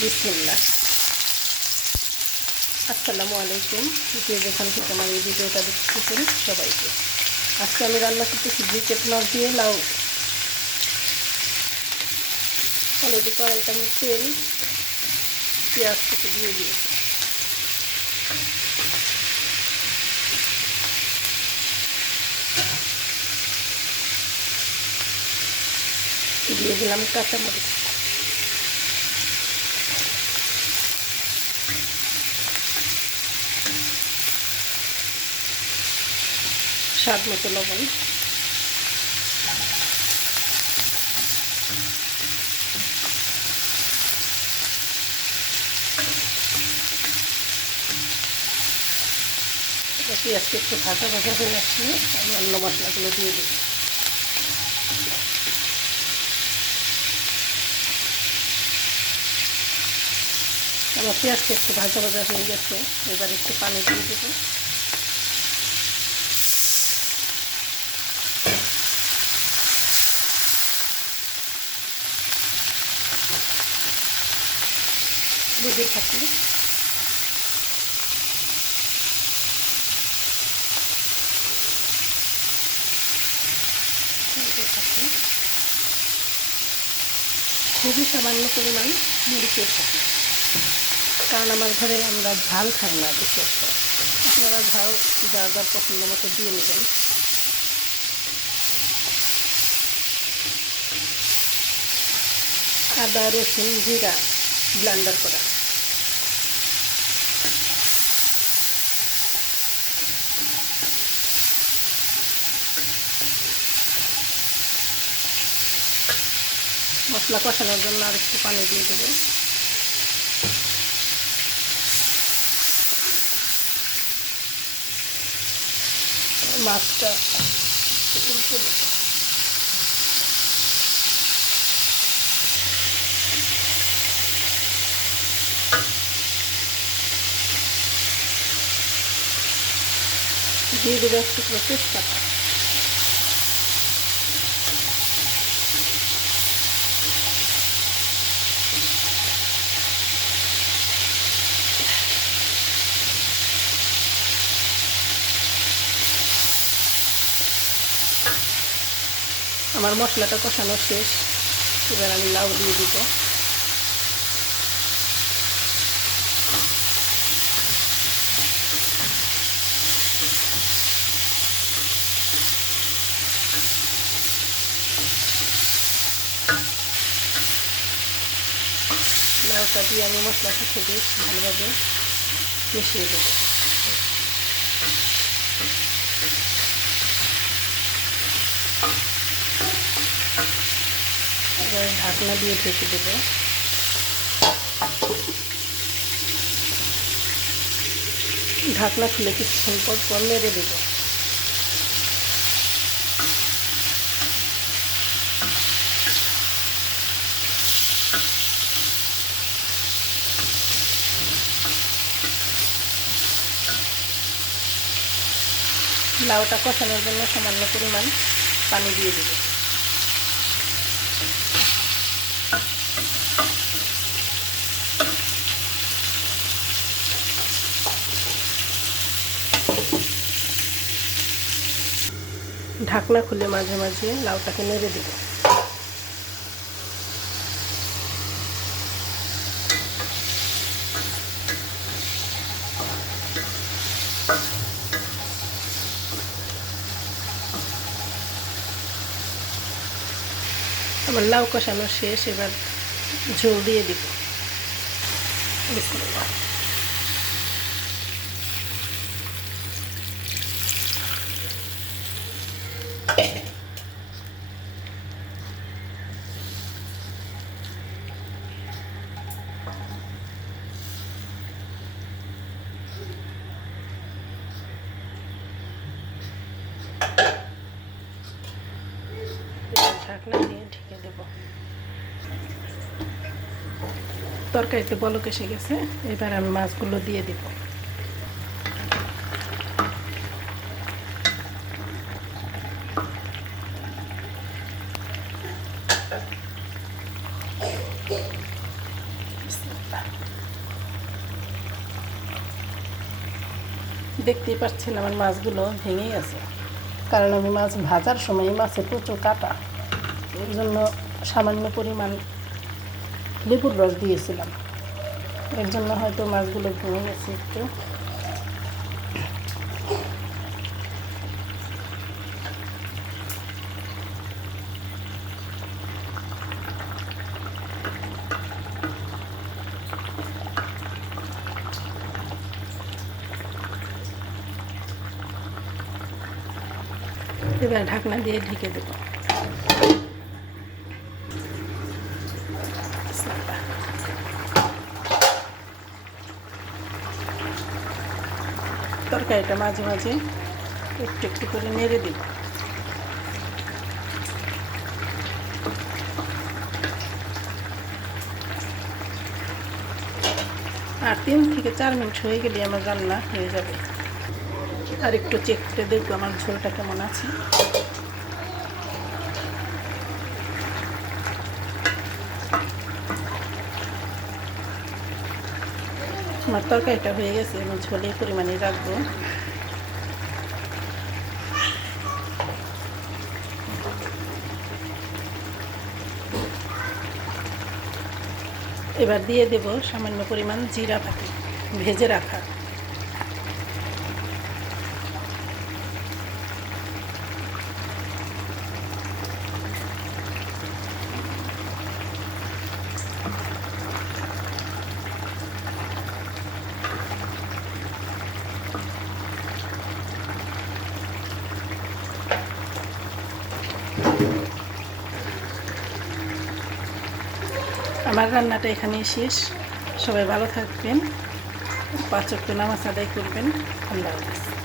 বিসমিল্লা আসসালামু আলাইকুম। যে যেখান থেকে আমার এই ভিডিওটা দেখতেছেন সবাইকে। আজকে আমি রান্না করতেছি ব্রিকেট মাছ দিয়ে লাউ। অলরেডি কড়াইতে আমি তেল, পেঁয়াজ থেকে দিয়ে দিয়েছি। দিয়ে দিলাম কাঁচামরিচ। স্বাদ মতো লবণ। পেঁয়াজকে একটু ভাজা ভাজা হয়ে আসলে আমি অন্য মশলাগুলো দিয়ে দিই আমার পেঁয়াজটা একটু ভাজা ভাজা হয়ে গেছে, এবার একটু পানি দিয়ে দেবো। দুধের থাকলে খুবই সামান্য পরিমাণ মরিচের থাকে। কারণ আমার ঘরে আমরা ঝাল খাই না বিশেষ করে। আপনারা ঝাল যা যা পছন্দ মতো দিয়ে নেবেন। আদা, রসুন, জিরা, ব্লান্ডার করা। মশলা কষানোর জন্য আর একটু পানি দিয়ে দেবো। মাছটা দিয়ে দেবো একটু করে আমার মশলাটা কষানো শেষ। এবার আমি লাউ দিয়ে দিব। লাউটা দিয়ে আমি মশলার সাথে বেশ ভালোভাবে মিশিয়ে দেবো। এবার ঢাকনা দিয়ে ঢেকে দেবো। ঢাকনা খুলে কিছুক্ষণ পর পর নেড়ে দেবো। লাউটা কষানোর জন্য সামান্য পরিমাণ পানি দিয়ে দেবো। ঢাকনা খুলে মাঝে মাঝে লাউটাকে নেড়ে দেব। আমার লাউ কষানো শেষ, এবার ঝোল দিয়ে দিব। বিসমিল্লাহ ঢাকনা দিয়ে ঢেকে দেব। তরকারিতে বলক এসে গেছে, এবার আমি মাছগুলো দিয়ে দেব। দেখতেই পাচ্ছেন আমার মাছগুলো ভেঙেই আছে। কারণ আমি মাছ ভাজার সময় মাছে প্রচুর কাটা। এর জন্য সামান্য পরিমাণ লেবুর রস দিয়েছিলাম। এর জন্য হয়তো মাছগুলো ভেঙে গেছে একটু। এবার ঢাকনা দিয়ে ঢেকে দেব। তরকারিটা মাঝে মাঝে একটু একটু করে নেড়ে দিব আর তিন থেকে চার মিনিট হয়ে গেলে আমার রান্না হয়ে যাবে। আর একটু চেক করে দেখব আমার ঝোলটা কেমন আছে। আমার তরকারি এটা হয়ে গেছে এবং ঝোলে পরিমাণে রাখব। এবার দিয়ে দেব সামান্য পরিমাণ জিরা পাতি, ভেজে রাখা। আমার রান্নাটা এখানেই শেষ। সবাই ভালো থাকবেন। পাঁচ নামাজ আদায় করবেন। আল্লাহ হাফিজ।